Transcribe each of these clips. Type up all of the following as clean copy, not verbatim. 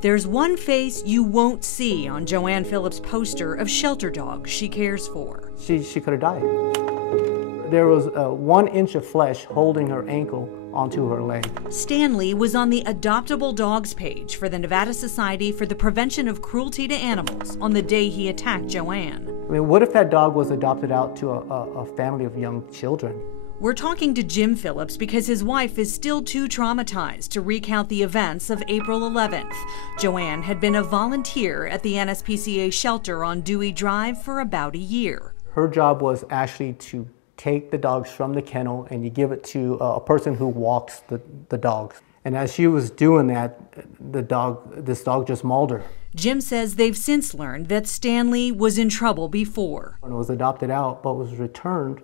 There's one face you won't see on Joanne Phillips' poster of shelter dogs she cares for. She could have died. There was 1 inch of flesh holding her ankle onto her leg. Stanley was on the Adoptable Dogs page for the Nevada Society for the Prevention of Cruelty to Animals on the day he attacked Joanne. I mean, what if that dog was adopted out to a family of young children? We're talking to Jim Phillips because his wife is still too traumatized to recount the events of April 11th. Joanne had been a volunteer at the Nspca shelter on Dewey Drive for about a year. Her job was actually to take the dogs from the kennel and you give it to a person who walks the dogs. And as she was doing that, this dog just mauled her. Jim says they've since learned that Stanley was in trouble before. It was adopted out, but was returned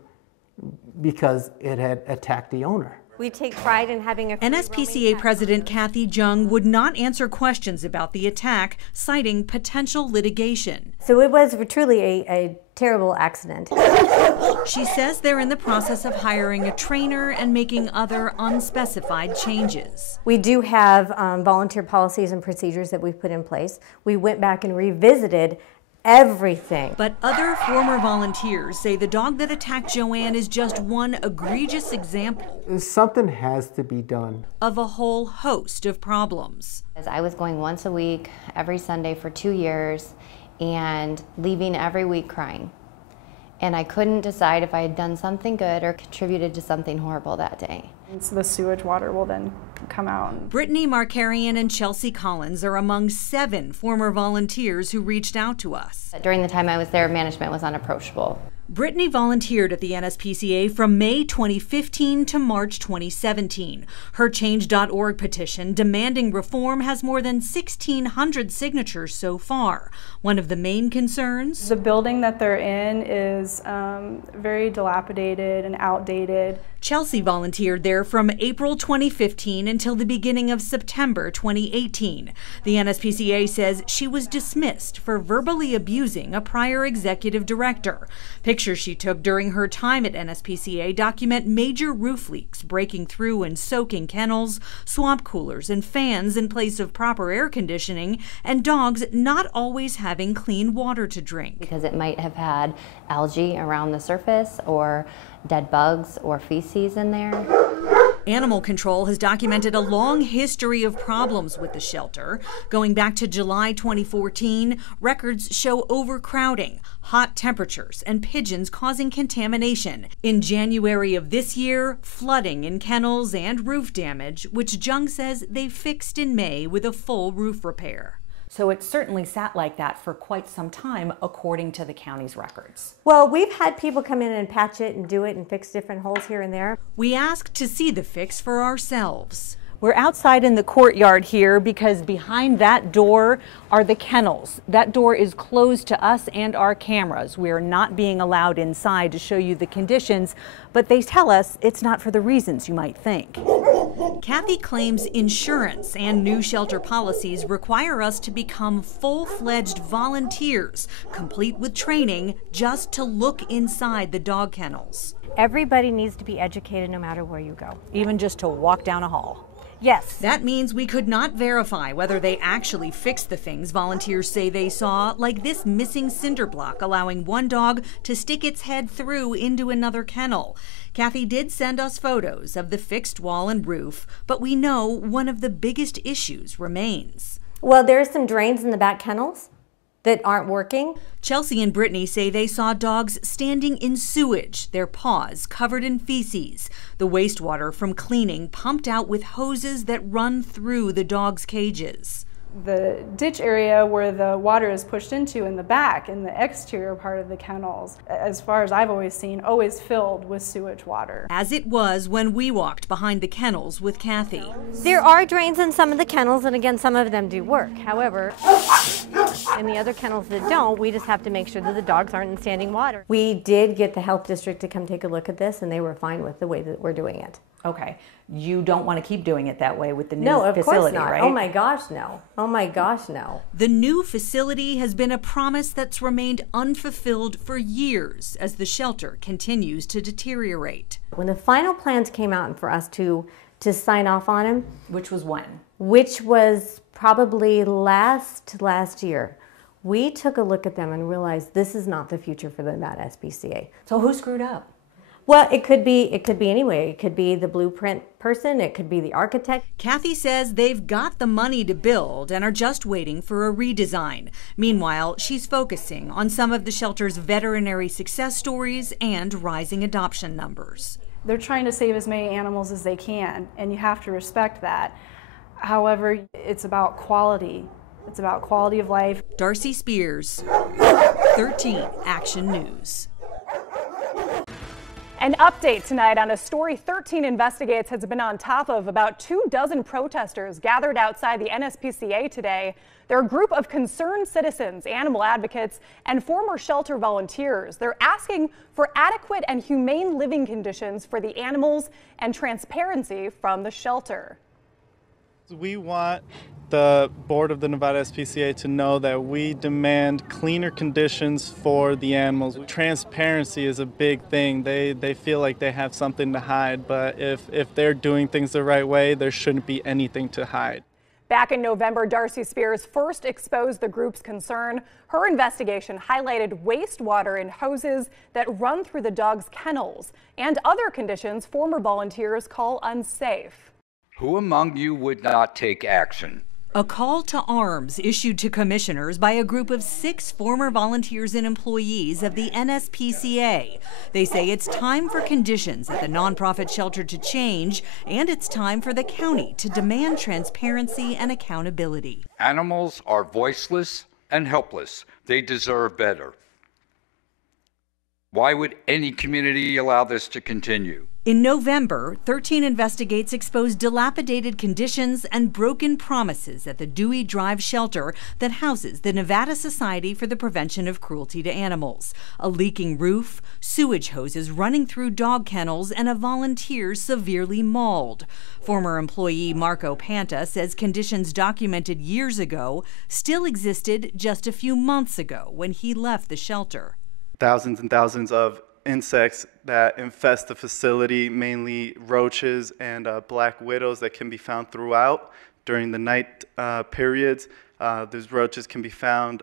because it had attacked the owner. We take pride in having a Nspca President Kathy Jung would not answer questions about the attack, citing potential litigation. So it was truly a terrible accident. She says they're in the process of hiring a trainer and making other unspecified changes. We do have volunteer policies and procedures that we've put in place. We went back and revisited everything. But other former volunteers say the dog that attacked Joanne is just one egregious example. Something has to be done. Of a whole host of problems. I was going once a week, every Sunday for 2 years, and leaving every week crying. And I couldn't decide if I had done something good or contributed to something horrible that day. So the sewage water will then come out. Brittany Markarian and Chelsea Collins are among 7 former volunteers who reached out to us. During the time I was there, management was unapproachable. Brittany volunteered at the Nspca from May 2015 to March 2017. Her Change.org petition demanding reform has more than 1,600 signatures so far. One of the main concerns? The building that they're in is very dilapidated and outdated. Chelsea volunteered there from April 2015 until the beginning of September 2018. The Nspca says she was dismissed for verbally abusing a prior executive director. Pictures she took during her time at Nspca document major roof leaks breaking through and soaking kennels, swamp coolers and fans in place of proper air conditioning, and dogs not always having clean water to drink. Because it might have had algae around the surface or dead bugs or feces in there. Animal Control has documented a long history of problems with the shelter. Going back to July 2014, records show overcrowding, hot temperatures, and pigeons causing contamination. In January of this year, flooding in kennels and roof damage, which Jung says they fixed in May with a full roof repair. So it certainly sat like that for quite some time, according to the county's records. Well, we've had people come in and patch it and do it and fix different holes here and there. We asked to see the fix for ourselves. We're outside in the courtyard here because behind that door are the kennels. That door is closed to us and our cameras. We are not being allowed inside to show you the conditions, but they tell us it's not for the reasons you might think. Kathy claims insurance and new shelter policies require us to become full-fledged volunteers, complete with training, just to look inside the dog kennels. Everybody needs to be educated no matter where you go. Even just to walk down a hall. Yes. That means we could not verify whether they actually fixed the things volunteers say they saw, like this missing cinder block allowing one dog to stick its head through into another kennel. Kathy did send us photos of the fixed wall and roof, but we know one of the biggest issues remains. Well, there are some drains in the back kennels that aren't working. Chelsea and Brittany say they saw dogs standing in sewage, their paws covered in feces. The wastewater from cleaning pumped out with hoses that run through the dogs' cages. The ditch area where the water is pushed into in the back, in the exterior part of the kennels, as far as I've always seen, always filled with sewage water. As it was when we walked behind the kennels with Kathy. There are drains in some of the kennels, and again, some of them do work. However, in the other kennels that don't, we just have to make sure that the dogs aren't in standing water. We did get the health district to come take a look at this, and they were fine with the way that we're doing it. Okay. You don't want to keep doing it that way with the new No, of facility, course not. right? Oh my gosh, no. Oh my gosh, no. The new facility has been a promise that's remained unfulfilled for years as the shelter continues to deteriorate. When the final plans came out and for us to to sign off on them. Which was when? Which was probably last year. We took a look at them and realized this is not the future for the Nevada SPCA. So who screwed up? Well, it could be anyway. It could be the blueprint person, it could be the architect. Kathy says they've got the money to build and are just waiting for a redesign. Meanwhile, she's focusing on some of the shelter's veterinary success stories and rising adoption numbers. They're trying to save as many animals as they can, and you have to respect that. However, it's about quality. It's about quality of life. Darcy Spears, 13 Action News. An update tonight on a story 13 Investigates has been on top of. About 24 protesters gathered outside the NSPCA today. They're a group of concerned citizens, animal advocates, and former shelter volunteers. They're asking for adequate and humane living conditions for the animals and transparency from the shelter. We want the board of the Nevada SPCA to know that we demand cleaner conditions for the animals. Transparency is a big thing. They feel like they have something to hide, but if they're doing things the right way, there shouldn't be anything to hide. Back in November, Darcy Spears first exposed the group's concern. Her investigation highlighted wastewater in hoses that run through the dogs' kennels and other conditions former volunteers call unsafe. Who among you would not take action? A call to arms issued to commissioners by a group of 6 former volunteers and employees of the NSPCA. They say it's time for conditions at the nonprofit shelter to change, and it's time for the county to demand transparency and accountability. Animals are voiceless and helpless. They deserve better. Why would any community allow this to continue? In November, 13 Investigates exposed dilapidated conditions and broken promises at the Dewey Drive shelter that houses the Nevada Society for the Prevention of Cruelty to Animals. A leaking roof, sewage hoses running through dog kennels, and a volunteer severely mauled. Former employee Marco Panta says conditions documented years ago still existed just a few months ago when he left the shelter. Thousands and thousands of insects that infest the facility, mainly roaches and black widows that can be found throughout during the night periods. Those roaches can be found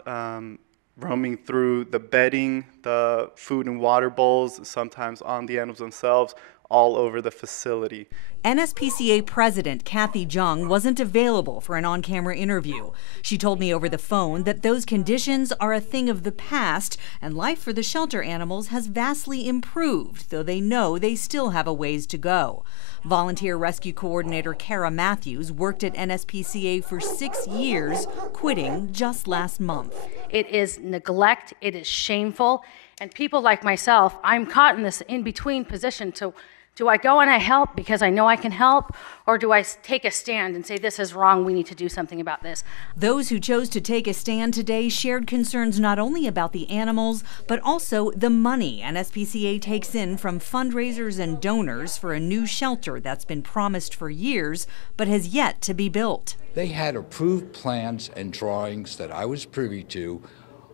roaming through the bedding, the food and water bowls, sometimes on the animals themselves, all over the facility. NSPCA President Kathy Jung wasn't available for an on-camera interview. She told me over the phone that those conditions are a thing of the past and life for the shelter animals has vastly improved, though they know they still have a ways to go. Volunteer Rescue Coordinator Kara Matthews worked at NSPCA for 6 years, quitting just last month. It is neglect, it is shameful, and people like myself, I'm caught in this in-between position. So do I go and I help because I know I can help, or do I take a stand and say this is wrong, we need to do something about this? Those who chose to take a stand today shared concerns not only about the animals, but also the money NSPCA takes in from fundraisers and donors for a new shelter that's been promised for years, but has yet to be built. They had approved plans and drawings that I was privy to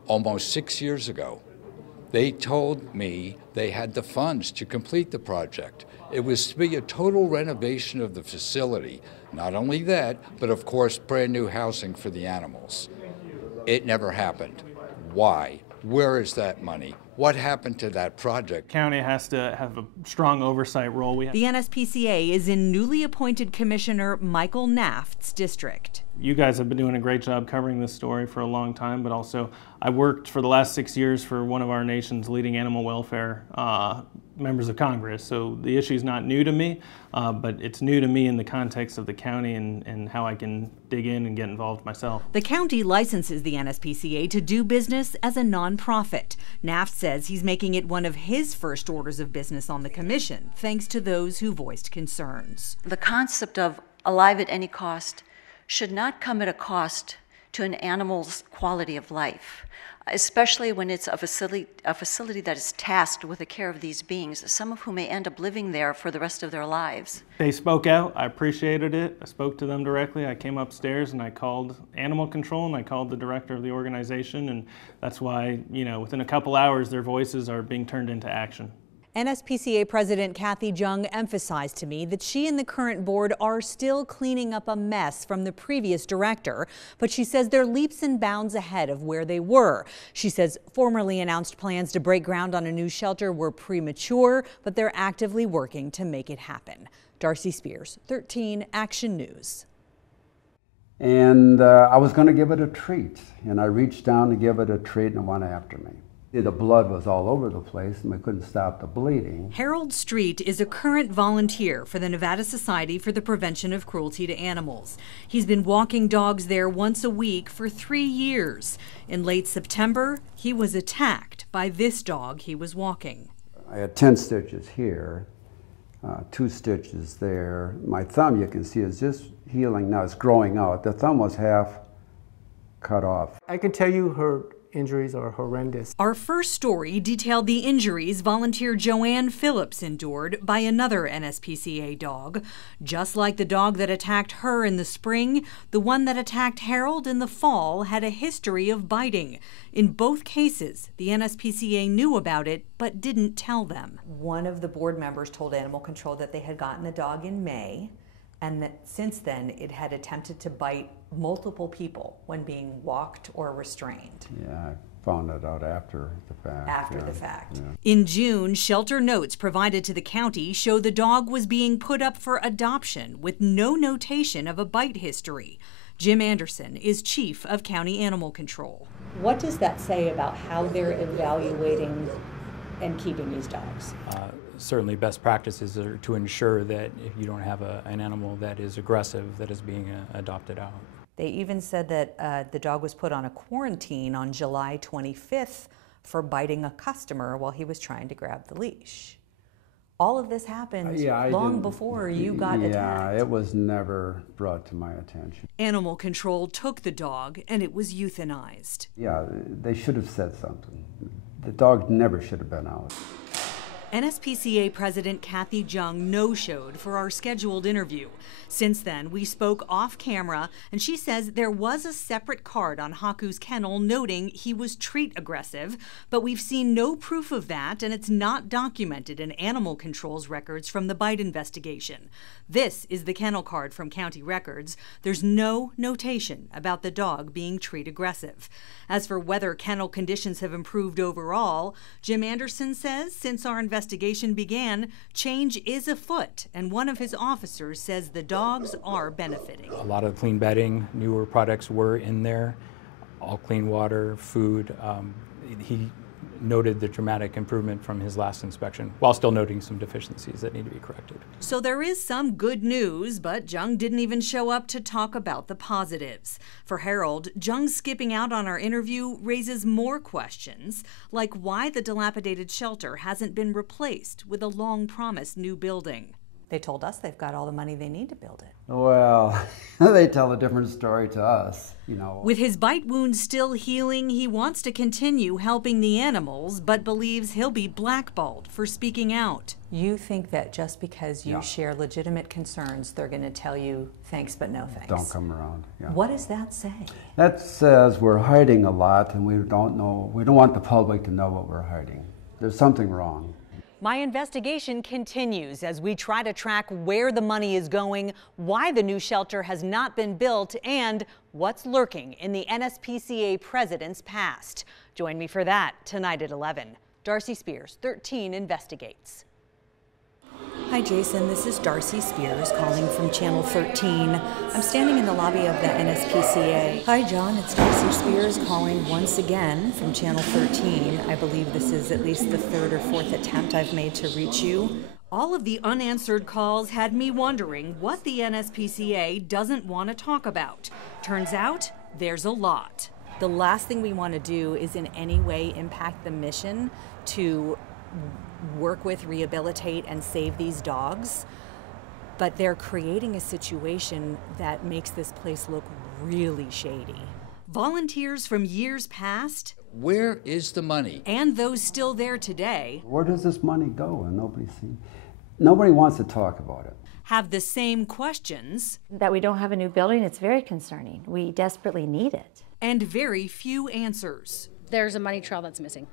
almost 6 years ago. They told me they had the funds to complete the project. It was to be a total renovation of the facility. Not only that, but of course, brand new housing for the animals. It never happened. Why? Where is that money? What happened to that project? County has to have a strong oversight role. The NSPCA is in newly appointed Commissioner Michael Naft's district. You guys have been doing a great job covering this story for a long time, but also I worked for the last 6 years for one of our nation's leading animal welfare members of Congress. So the issue is not new to me, but it's new to me in the context of the county and how I can dig in and get involved myself. The county licenses the NSPCA to do business as a nonprofit. Naft says he's making it one of his first orders of business on the commission, thanks to those who voiced concerns. The concept of alive at any cost should not come at a cost to an animal's quality of life, especially when it's a facility that is tasked with the care of these beings, some of whom may end up living there for the rest of their lives. They spoke out. I appreciated it. I spoke to them directly. I came upstairs and I called animal control and I called the director of the organization, and that's why, within a couple hours their voices are being turned into action. NSPCA President Kathy Jung emphasized to me that she and the current board are still cleaning up a mess from the previous director, but she says they're leaps and bounds ahead of where they were. She says formerly announced plans to break ground on a new shelter were premature, but they're actively working to make it happen. Darcy Spears, 13 Action News. And I was going to give it a treat, and I reached down to give it a treat, and it went after me. The blood was all over the place, and we couldn't stop the bleeding. Harold Street is a current volunteer for the Nevada Society for the Prevention of Cruelty to Animals. He's been walking dogs there once a week for 3 years. In late September, he was attacked by this dog he was walking. I had 10 stitches here, 2 stitches there. My thumb, you can see, is just healing now. It's growing out. The thumb was half cut off. I can tell you her injuries are horrendous. Our first story detailed the injuries volunteer Joanne Phillips endured by another NSPCA dog. Just like the dog that attacked her in the spring, the one that attacked Harold in the fall had a history of biting. In both cases, the NSPCA knew about it but didn't tell them. One of the board members told Animal Control that they had gotten the dog in May, and that since then it had attempted to bite multiple people when being walked or restrained. Yeah, I found it out after the fact. After the fact. Yeah. In June, shelter notes provided to the county show the dog was being put up for adoption with no notation of a bite history. Jim Anderson is chief of county animal control. What does that say about how they're evaluating and keeping these dogs? Certainly best practices are to ensure that if you don't have an animal that is aggressive, that is being adopted out. They even said that the dog was put on a quarantine on July 25th for biting a customer while he was trying to grab the leash. All of this happened long before you got attacked. Yeah, it was never brought to my attention. Animal Control took the dog and it was euthanized. Yeah, they should have said something. The dog never should have been out. NSPCA President Kathy Jung no-showed for our scheduled interview. Since then, we spoke off camera, and she says there was a separate card on Haku's kennel noting he was treat aggressive, but we've seen no proof of that, and it's not documented in Animal Control's records from the bite investigation. This is the kennel card from county records. There's no notation about the dog being treat aggressive. As for whether kennel conditions have improved overall, Jim Anderson says since our investigation began, change is afoot, and one of his officers says the dogs are benefiting. A lot of clean bedding, newer products were in there, all clean water, food. He noted the dramatic improvement from his last inspection, while still noting some deficiencies that need to be corrected. So there is some good news, but Jung didn't even show up to talk about the positives. For Harold, Jung skipping out on our interview raises more questions, like why the dilapidated shelter hasn't been replaced with a long-promised new building. They told us they've got all the money they need to build it. Well, they tell a different story to us, you know. With his bite wound still healing, he wants to continue helping the animals, but believes he'll be blackballed for speaking out. You think that just because you share legitimate concerns, they're going to tell you thanks but no thanks? Don't come around. Yeah. What does that say? That says we're hiding a lot, and we don't want the public to know what we're hiding. There's something wrong. My investigation continues as we try to track where the money is going, why the new shelter has not been built, and what's lurking in the NSPCA president's past. Join me for that tonight at 11. Darcy Spears, 13 Investigates. Hi Jason, this is Darcy Spears calling from Channel 13. I'm standing in the lobby of the NSPCA. Hi John, it's Darcy Spears calling once again from Channel 13. I believe this is at least the third or fourth attempt I've made to reach you. All of the unanswered calls had me wondering what the NSPCA doesn't want to talk about. Turns out, there's a lot. The last thing we want to do is in any way impact the mission to work with, rehabilitate, and save these dogs, but they're creating a situation that makes this place look really shady. Volunteers from years past, where is the money? And those still there today, where does this money go? And nobody wants to talk about it. Have the same questions. That we don't have a new building, it's very concerning. We desperately need it. And very few answers. There's a money trail that's missing.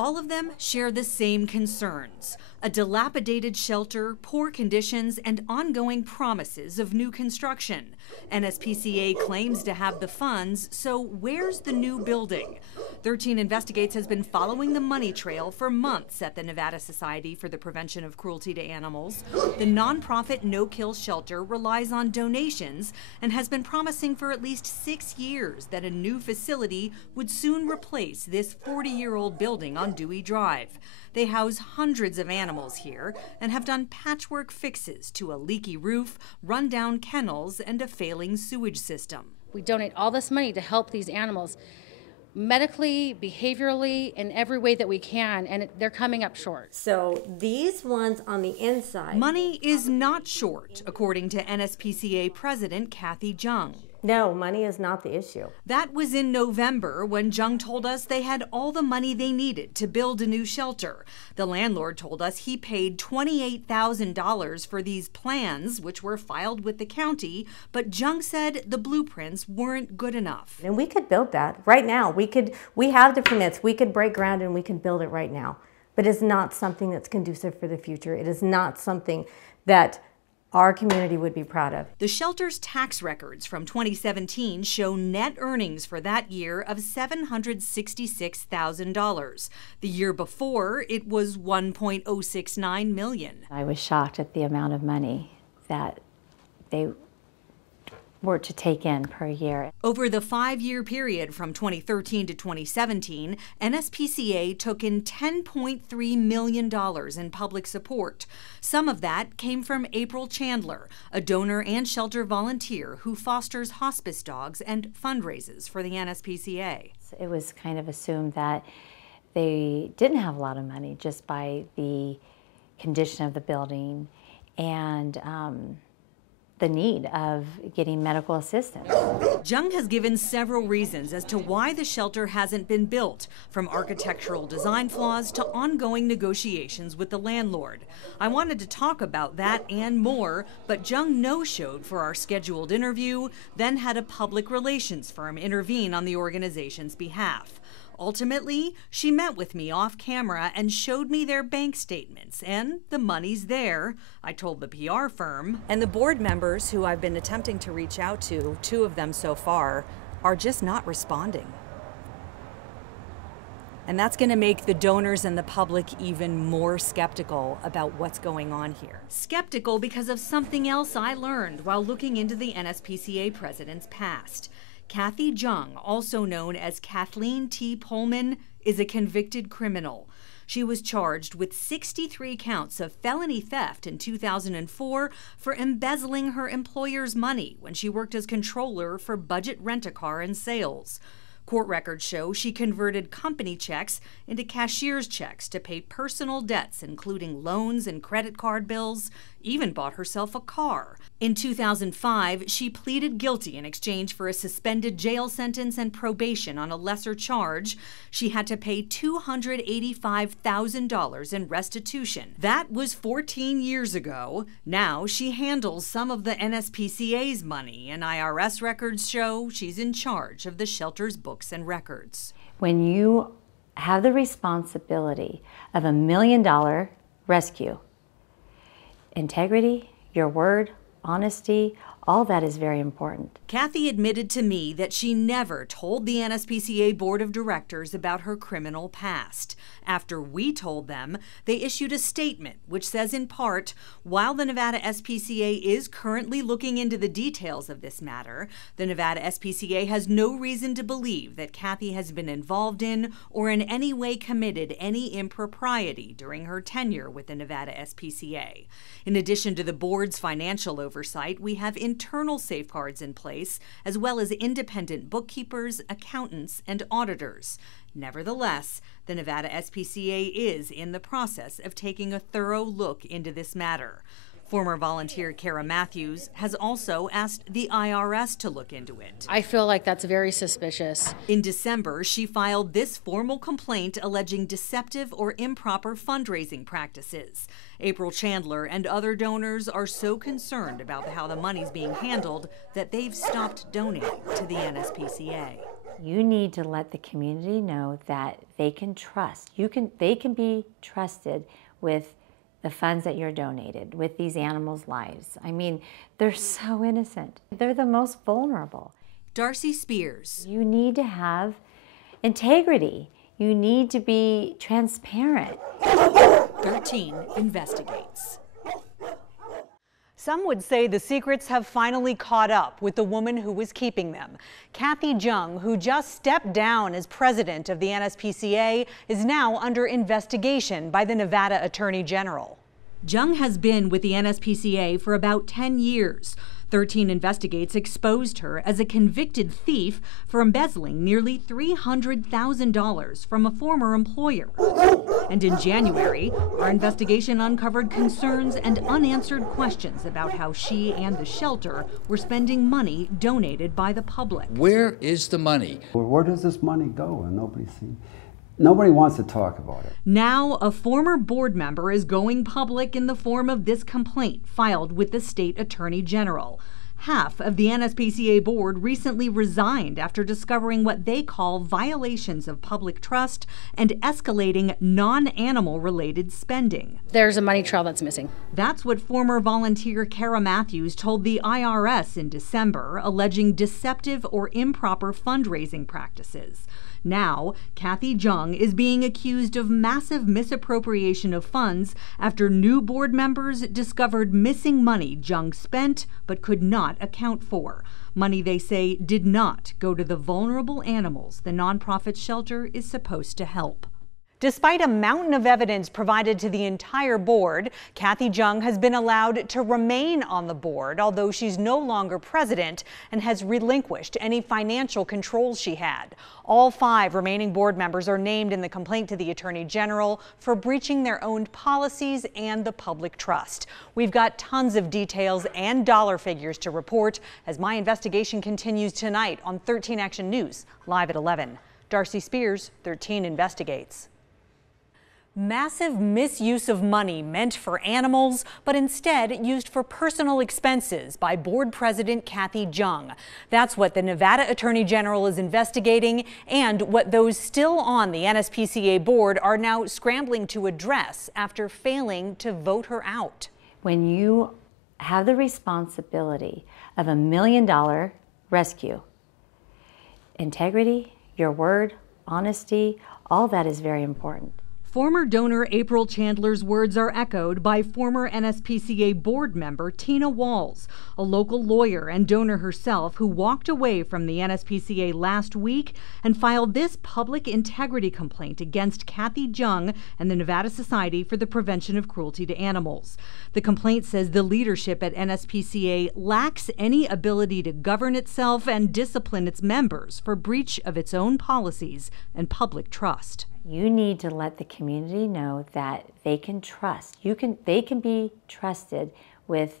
All of them share the same concerns: a dilapidated shelter, poor conditions, and ongoing promises of new construction. NSPCA claims to have the funds, so where's the new building? 13 Investigates has been following the money trail for months at the Nevada Society for the Prevention of Cruelty to Animals. The nonprofit no-kill shelter relies on donations and has been promising for at least 6 years that a new facility would soon replace this 40-year-old building on Dewey Drive. They house hundreds of animals here and have done patchwork fixes to a leaky roof, run-down kennels, and a failing sewage system. We donate all this money to help these animals medically, behaviorally, in every way that we can, and they're coming up short. So these ones on the inside. Money is not short, according to NSPCA President Kathy Jung. No, money is not the issue. That was in November when Jung told us they had all the money they needed to build a new shelter. The landlord told us he paid $28,000 for these plans, which were filed with the county, but Jung said the blueprints weren't good enough. And we could build that right now. We have the permits. We could break ground and we can build it right now. But it's not something that's conducive for the future. It is not something that our community would be proud of. The shelter's tax records from 2017 show net earnings for that year of $766,000. The year before, it was $1.069 million. I was shocked at the amount of money that they were to take in per year. Over the 5-year period from 2013 to 2017, NSPCA took in $10.3 million in public support. Some of that came from April Chandler, a donor and shelter volunteer who fosters hospice dogs and fundraises for the NSPCA. It was kind of assumed that they didn't have a lot of money just by the condition of the building and the need of getting medical assistance. Jung has given several reasons as to why the shelter hasn't been built, from architectural design flaws to ongoing negotiations with the landlord. I wanted to talk about that and more, but Jung no-showed for our scheduled interview, then had a public relations firm intervene on the organization's behalf. Ultimately, she met with me off camera and showed me their bank statements, and the money's there, I told the PR firm. And the board members who I've been attempting to reach out to, 2 of them so far, are just not responding. And that's going to make the donors and the public even more skeptical about what's going on here. Skeptical because of something else I learned while looking into the NSPCA president's past. Kathy Jung, also known as Kathleen T. Pullman, is a convicted criminal. She was charged with 63 counts of felony theft in 2004 for embezzling her employer's money when she worked as controller for Budget Rent-A-Car and Sales. Court records show she converted company checks into cashier's checks to pay personal debts, including loans and credit card bills, even bought herself a car. In 2005, she pleaded guilty in exchange for a suspended jail sentence and probation on a lesser charge. She had to pay $285,000 in restitution. That was 14 years ago. Now she handles some of the NSPCA's money, and IRS records show she's in charge of the shelter's books and records. When you have the responsibility of $1 million rescue, integrity, your word, honesty, all that is very important. Kathy admitted to me that she never told the NSPCA Board of Directors about her criminal past. After we told them, they issued a statement which says in part, while the Nevada SPCA is currently looking into the details of this matter, the Nevada SPCA has no reason to believe that Kathy has been involved in or in any way committed any impropriety during her tenure with the Nevada SPCA. In addition to the board's financial oversight, we have internal safeguards in place, as well as independent bookkeepers, accountants, and auditors. Nevertheless, the Nevada SPCA is in the process of taking a thorough look into this matter. Former volunteer Kara Matthews has also asked the IRS to look into it. I feel like that's very suspicious. In December, she filed this formal complaint alleging deceptive or improper fundraising practices. April Chandler and other donors are so concerned about how the money's being handled that they've stopped donating to the NSPCA. You need to let the community know that they can trust. They can be trusted with the funds that you're donated, with these animals' lives. I mean, they're so innocent. They're the most vulnerable. Darcy Spears. You need to have integrity. You need to be transparent. 13 investigates. Some would say the secrets have finally caught up with the woman who was keeping them. Kathy Jung, who just stepped down as president of the Nspca, is now under investigation by the Nevada Attorney General. Jung has been with the Nspca for about 10 years. 13 Investigates exposed her as a convicted thief for embezzling nearly $300,000 from a former employer. And in January, our investigation uncovered concerns and unanswered questions about how she and the shelter were spending money donated by the public. Where is the money? Where does this money go? And nobody wants to talk about it. Now, a former board member is going public in the form of this complaint filed with the state attorney general. Half of the Nspca board recently resigned after discovering what they call violations of public trust and escalating non-animal related spending. There's a money trail that's missing. That's what former volunteer Kara Matthews told the IRS in December, alleging deceptive or improper fundraising practices. Now, Kathy Jung is being accused of massive misappropriation of funds after new board members discovered missing money Jung spent but could not account for. Money they say did not go to the vulnerable animals the nonprofit shelter is supposed to help. Despite a mountain of evidence provided to the entire board, Kathy Jung has been allowed to remain on the board, although she's no longer president and has relinquished any financial controls she had. All 5 remaining board members are named in the complaint to the Attorney General for breaching their own policies and the public trust. We've got tons of details and dollar figures to report as my investigation continues tonight on 13 Action News, live at 11. Darcy Spears, 13 Investigates. Massive misuse of money meant for animals, but instead used for personal expenses by board president Kathy Jung. That's what the Nevada Attorney General is investigating and what those still on the Nspca board are now scrambling to address after failing to vote her out. When you have the responsibility of $1 million rescue, integrity, your word, honesty, all that is very important. Former donor April Chandler's words are echoed by former Nspca board member Tina Walls, a local lawyer and donor herself who walked away from the Nspca last week and filed this public integrity complaint against Kathy Jung and the Nevada Society for the Prevention of Cruelty to Animals. The complaint says the leadership at Nspca lacks any ability to govern itself and discipline its members for breach of its own policies and public trust. You need to let the community know that they can trust. They can be trusted with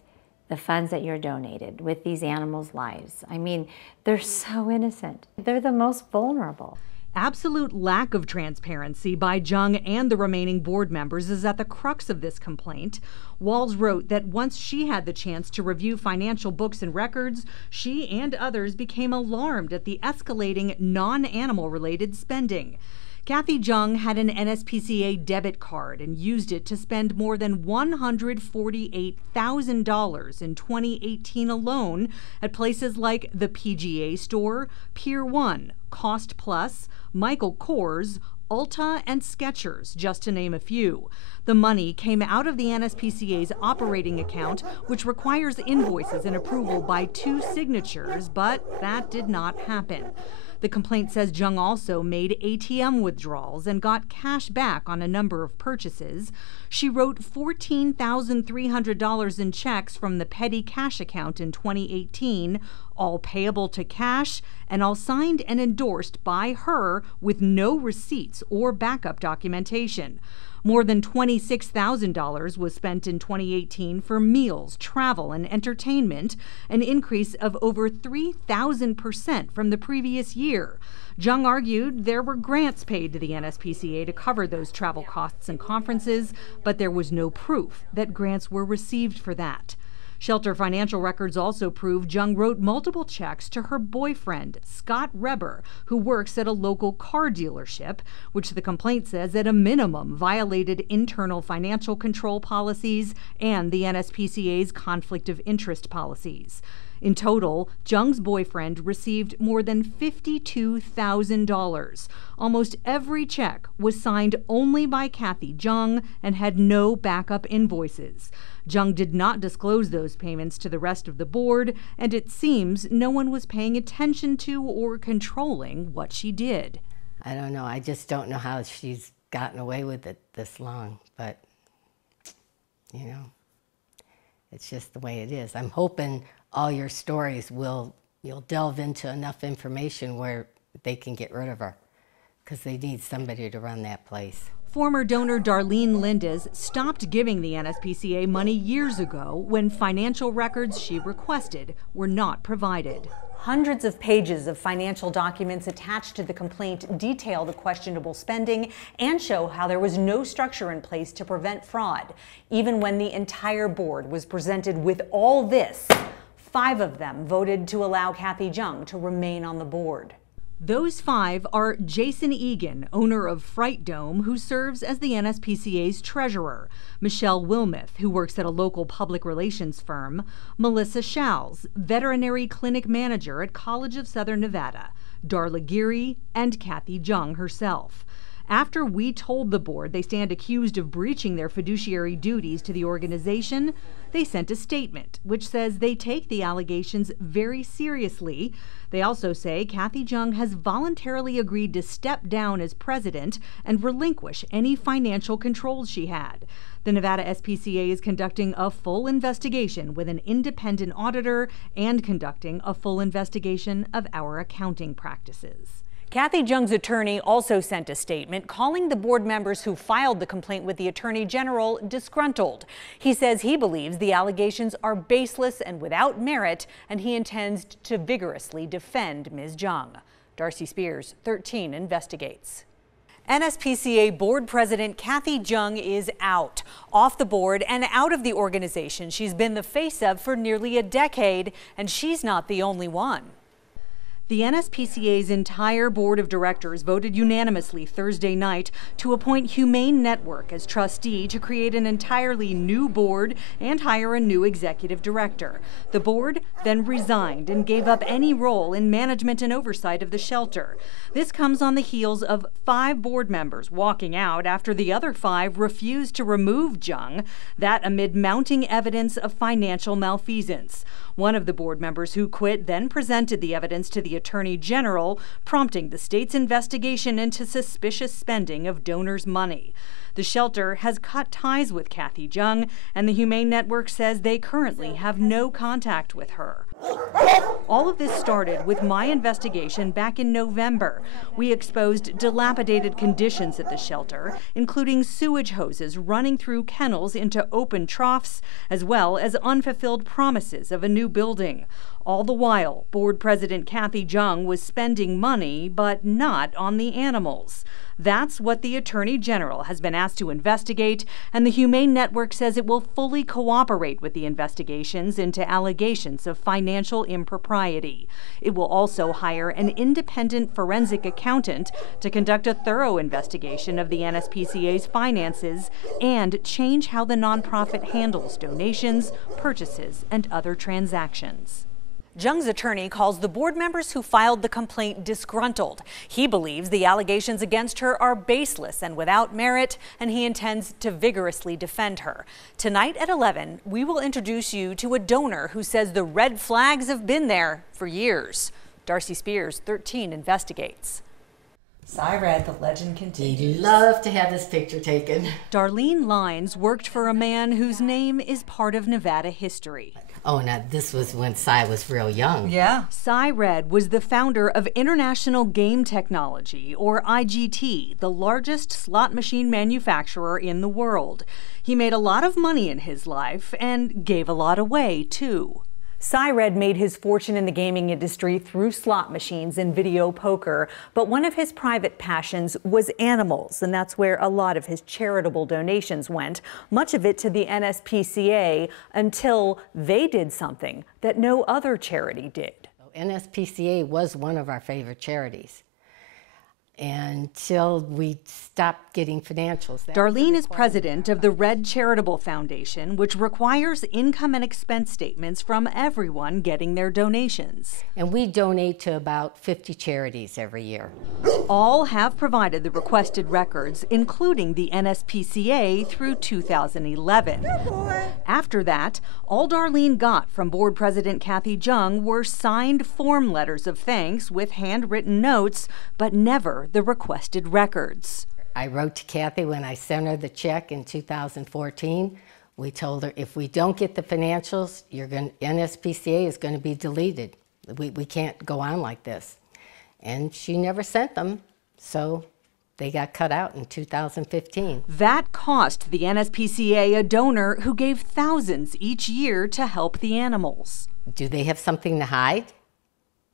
the funds that you're donated, with these animals' lives. I mean, they're so innocent. They're the most vulnerable. Absolute lack of transparency by Jung and the remaining board members is at the crux of this complaint. Walls wrote that once she had the chance to review financial books and records, she and others became alarmed at the escalating non-animal related spending. Kathy Jung had an Nspca debit card and used it to spend more than $148,000 in 2018 alone at places like the PGA Store, Pier 1, Cost Plus, Michael Kors, Ulta, and Skechers, just to name a few. The money came out of the Nspca's operating account, which requires invoices and approval by 2 signatures, but that did not happen. The complaint says Jung also made ATM withdrawals and got cash back on a number of purchases. She wrote $14,300 in checks from the petty cash account in 2018, all payable to cash and all signed and endorsed by her with no receipts or backup documentation. More than $26,000 was spent in 2018 for meals, travel, and entertainment, an increase of over 3,000% from the previous year. Jung argued there were grants paid to the Nspca to cover those travel costs and conferences, but there was no proof that grants were received for that. Shelter financial records also prove Jung wrote multiple checks to her boyfriend, Scott Reber, who works at a local car dealership, which the complaint says at a minimum violated internal financial control policies and the NSPCA's conflict of interest policies. In total, Jung's boyfriend received more than $52,000. Almost every check was signed only by Kathy Jung and had no backup invoices. Jung did not disclose those payments to the rest of the board, and it seems no one was paying attention to or controlling what she did. I don't know. I just don't know how she's gotten away with it this long, but, you know, it's just the way it is. I'm hoping all your stories you'll delve into enough information where they can get rid of her, because they need somebody to run that place. Former donor Darlene Lindes stopped giving the NSPCA money years ago when financial records she requested were not provided. Hundreds of pages of financial documents attached to the complaint detail the questionable spending and show how there was no structure in place to prevent fraud. Even when the entire board was presented with all this, 5 of them voted to allow Kathy Jung to remain on the board. Those 5 are Jason Egan, owner of Fright Dome, who serves as the NSPCA's treasurer, Michelle Wilmoth, who works at a local public relations firm, Melissa Schals, veterinary clinic manager at College of Southern Nevada, Darla Geary, and Kathy Jung herself. After we told the board they stand accused of breaching their fiduciary duties to the organization, they sent a statement which says they take the allegations very seriously. They also say Kathy Jung has voluntarily agreed to step down as president and relinquish any financial controls she had. The Nevada SPCA is conducting a full investigation with an independent auditor and conducting a full investigation of our accounting practices. Kathy Jung's attorney also sent a statement calling the board members who filed the complaint with the Attorney General disgruntled. He says he believes the allegations are baseless and without merit, and he intends to vigorously defend Ms. Jung. Darcy Spears, 13 investigates. NSPCA board president Kathy Jung is out, off the board and out of the organization she's been the face of for nearly a decade, and she's not the only one. The NSPCA's entire board of directors voted unanimously Thursday night to appoint Humane Network as trustee to create an entirely new board and hire a new executive director. The board then resigned and gave up any role in management and oversight of the shelter. This comes on the heels of 5 board members walking out after the other 5 refused to remove Jung, that amid mounting evidence of financial malfeasance. One of the board members who quit then presented the evidence to the Attorney General, prompting the state's investigation into suspicious spending of donors' money. The shelter has cut ties with Kathy Jung, and the Humane Network says they currently have no contact with her. All of this started with my investigation back in November. We exposed dilapidated conditions at the shelter, including sewage hoses running through kennels into open troughs, as well as unfulfilled promises of a new building. All the while, board president Kathy Jung was spending money, but not on the animals. That's what the Attorney General has been asked to investigate, and the Humane Network says it will fully cooperate with the investigations into allegations of financial impropriety. It will also hire an independent forensic accountant to conduct a thorough investigation of the NSPCA's finances and change how the nonprofit handles donations, purchases, and other transactions. Jung's attorney calls the board members who filed the complaint disgruntled. He believes the allegations against her are baseless and without merit, and he intends to vigorously defend her. Tonight at 11, we will introduce you to a donor who says the red flags have been there for years. Darcy Spears, 13 investigates. Cy, the legend continues. We'd love to have this picture taken. Darlene Lines worked for a man whose name is part of Nevada history. Oh, now this was when Cy was real young. Yeah. Cy Red was the founder of International Game Technology, or IGT, the largest slot machine manufacturer in the world. He made a lot of money in his life and gave a lot away, too. Syred made his fortune in the gaming industry through slot machines and video poker, but one of his private passions was animals, and that's where a lot of his charitable donations went, much of it to the NSPCA, until they did something that no other charity did. NSPCA was one of our favorite charities until we stopped getting financials. Darlene is president of the Red Charitable Foundation, which requires income and expense statements from everyone getting their donations. And we donate to about 50 charities every year. All have provided the requested records, including the NSPCA through 2011. After that, all Darlene got from board president Kathy Jung were signed form letters of thanks with handwritten notes, but never the requested records. I wrote to Kathy when I sent her the check in 2014. We told her, if we don't get the financials, NSPCA is going to be deleted. We can't go on like this. And she never sent them, so they got cut out in 2015. That cost the NSPCA a donor who gave thousands each year to help the animals. Do they have something to hide?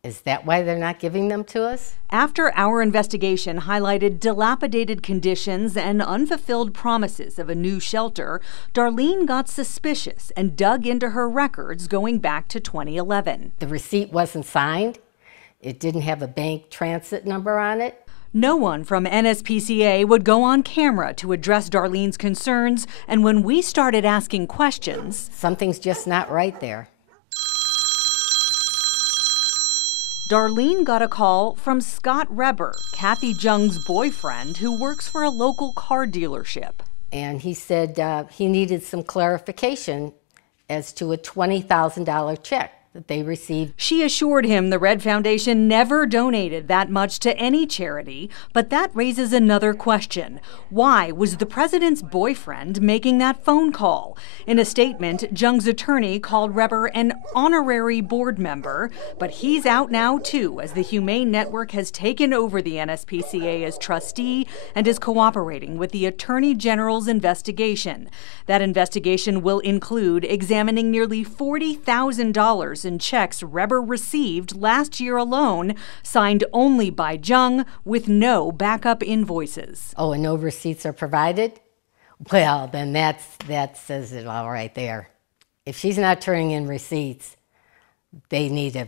Is that why they're not giving them to us? After our investigation highlighted dilapidated conditions and unfulfilled promises of a new shelter, Darlene got suspicious and dug into her records going back to 2011. The receipt wasn't signed. It didn't have a bank transit number on it. No one from NSPCA would go on camera to address Darlene's concerns, and when we started asking questions, something's just not right there. Darlene got a call from Scott Reber, Kathy Jung's boyfriend, who works for a local car dealership. And he said he needed some clarification as to a $20,000 check that they received. She assured him the Red Foundation never donated that much to any charity, but that raises another question. Why was the president's boyfriend making that phone call? In a statement, Jung's attorney called Reber an honorary board member, but he's out now too, as the Humane Network has taken over the NSPCA as trustee and is cooperating with the Attorney General's investigation. That investigation will include examining nearly $40,000 in checks Reber received last year alone, signed only by Jung with no backup invoices. Oh, and no receipts are provided? Well, then that says it all right there. If she's not turning in receipts, they need to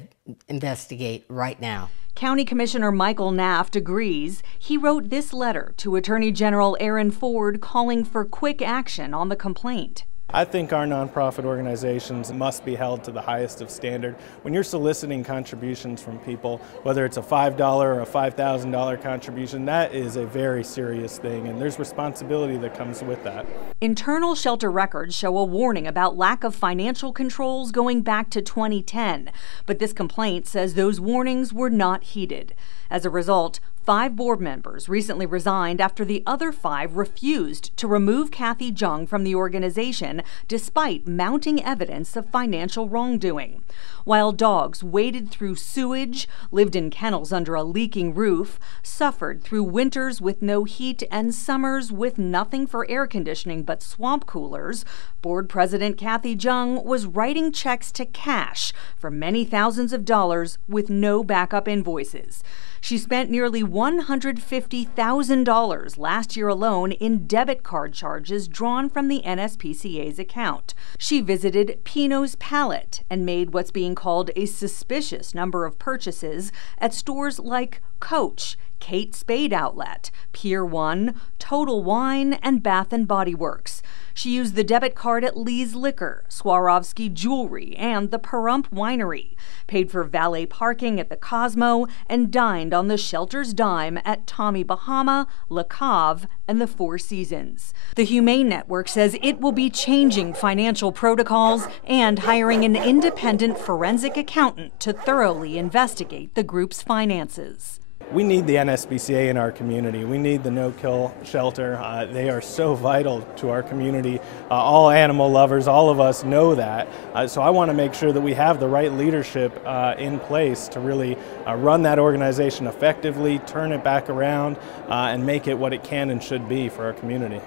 investigate right now. County Commissioner Michael Naft agrees. He wrote this letter to Attorney General Aaron Ford calling for quick action on the complaint. I think our nonprofit organizations must be held to the highest of standard. When you're soliciting contributions from people, whether it's a $5 or a $5,000 contribution, that is a very serious thing, and there's responsibility that comes with that. Internal shelter records show a warning about lack of financial controls going back to 2010, but this complaint says those warnings were not heeded. As a result, 5 board members recently resigned after the other 5 refused to remove Kathy Jung from the organization despite mounting evidence of financial wrongdoing. While dogs waded through sewage, lived in kennels under a leaking roof, suffered through winters with no heat and summers with nothing for air conditioning but swamp coolers, board president Kathy Jung was writing checks to cash for many thousands of dollars with no backup invoices. She spent nearly $150,000 last year alone in debit card charges drawn from the NSPCA's account. She visited Pino's Palette and made what's being called a suspicious number of purchases at stores like Coach, Kate Spade Outlet, Pier 1, Total Wine, and Bath & Body Works. She used the debit card at Lee's Liquor, Swarovski Jewelry, and the Pahrump Winery, paid for valet parking at the Cosmo, and dined on the shelter's dime at Tommy Bahama, Le Cave, and the Four Seasons. The Humane Network says it will be changing financial protocols and hiring an independent forensic accountant to thoroughly investigate the group's finances. We need the NSPCA in our community. We need the no-kill shelter. They are so vital to our community. All animal lovers, all of us know that. So I want to make sure that we have the right leadership in place to really run that organization effectively, turn it back around, and make it what it can and should be for our community.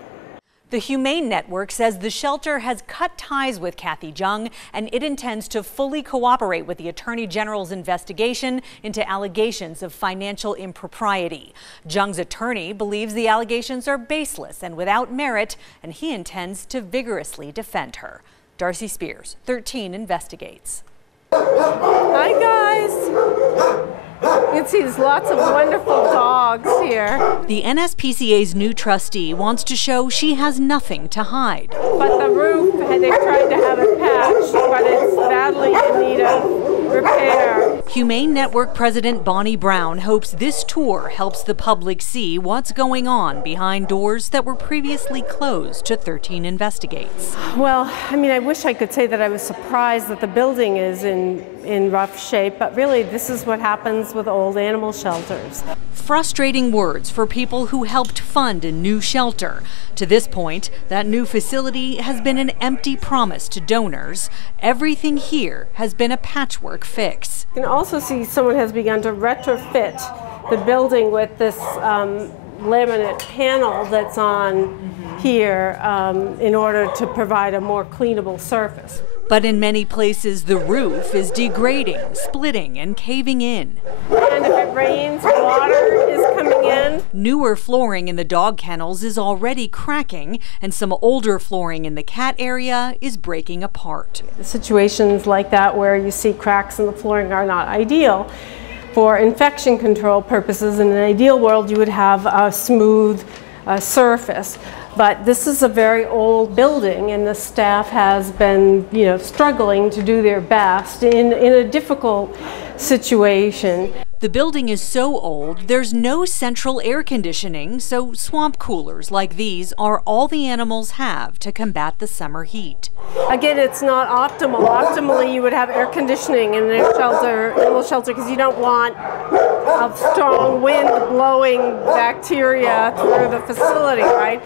The Humane Network says the shelter has cut ties with Kathy Jung, and it intends to fully cooperate with the Attorney General's investigation into allegations of financial impropriety. Jung's attorney believes the allegations are baseless and without merit, and he intends to vigorously defend her. Darcy Spears, 13 Investigates. Hi, guys. You can see there's lots of wonderful dogs here. The NSPCA's new trustee wants to show she has nothing to hide. But the roof, they tried to have it patched, but it's badly in need of repair. Humane Network President Bonnie Brown hopes this tour helps the public see what's going on behind doors that were previously closed to 13 Investigates. Well, I mean, I wish I could say that I was surprised that the building is in rough shape, but really this is what happens with old animal shelters. Frustrating words for people who helped fund a new shelter. To this point, that new facility has been an empty promise to donors. Everything here has been a patchwork fix. You can also see someone has begun to retrofit the building with this laminate panel that's on here in order to provide a more cleanable surface. But in many places, the roof is degrading, splitting, and caving in. And if it rains, water is coming in. Newer flooring in the dog kennels is already cracking, and some older flooring in the cat area is breaking apart. Situations like that where you see cracks in the flooring are not ideal. For infection control purposes, in an ideal world, you would have a smooth surface. But this is a very old building, and the staff has been, struggling to do their best in a difficult situation. The building is so old, there's no central air conditioning, so swamp coolers like these are all the animals have to combat the summer heat. Again, it's not optimal. Optimally, you would have air conditioning in an animal shelter, because you don't want a strong wind blowing bacteria through the facility, right?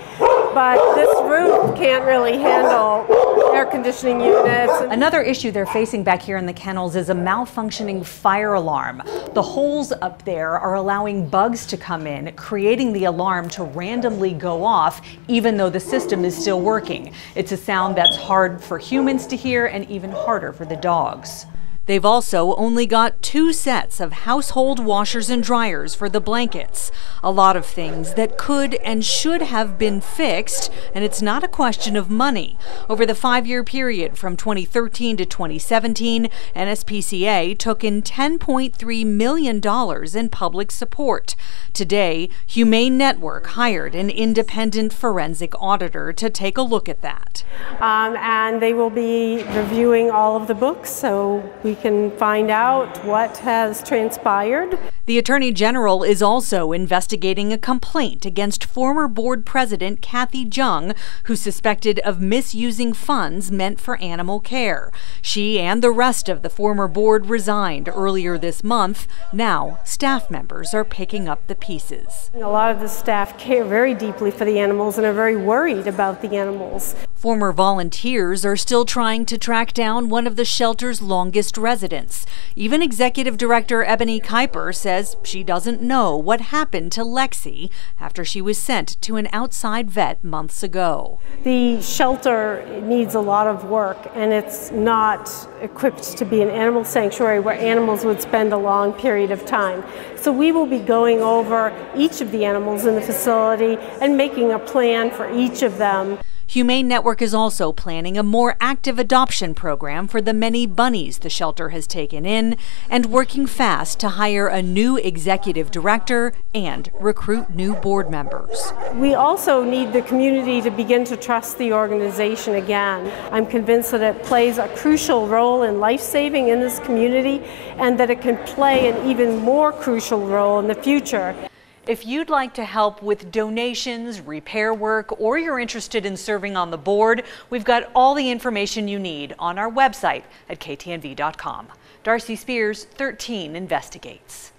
But this roof can't really handle air conditioning units. Another issue they're facing back here in the kennels is a malfunctioning fire alarm. The holes up there are allowing bugs to come in, creating the alarm to randomly go off, even though the system is still working. It's a sound that's hard for humans to hear and even harder for the dogs. They've also only got 2 sets of household washers and dryers for the blankets. A lot of things that could and should have been fixed, and it's not a question of money. Over the 5-year period from 2013 to 2017, NSPCA took in $10.3 million in public support. Today, Humane Network hired an independent forensic auditor to take a look at that. And they will be reviewing all of the books, so we can find out what has transpired. The Attorney General is also investigating a complaint against former board president Kathy Jung, who's suspected of misusing funds meant for animal care. She and the rest of the former board resigned earlier this month. Now, staff members are picking up the pieces. A lot of the staff care very deeply for the animals and are very worried about the animals. Former volunteers are still trying to track down one of the shelter's longest residents. Even Executive Director Ebony Kuiper says she doesn't know what happened to Lexi after she was sent to an outside vet months ago. The shelter needs a lot of work, and it's not equipped to be an animal sanctuary where animals would spend a long period of time. So we will be going over each of the animals in the facility and making a plan for each of them. Humane Network is also planning a more active adoption program for the many bunnies the shelter has taken in, and working fast to hire a new executive director and recruit new board members. We also need the community to begin to trust the organization again. I'm convinced that it plays a crucial role in life-saving in this community, and that it can play an even more crucial role in the future. If you'd like to help with donations, repair work, or you're interested in serving on the board, we've got all the information you need on our website at ktnv.com. Darcy Spears, 13 Investigates.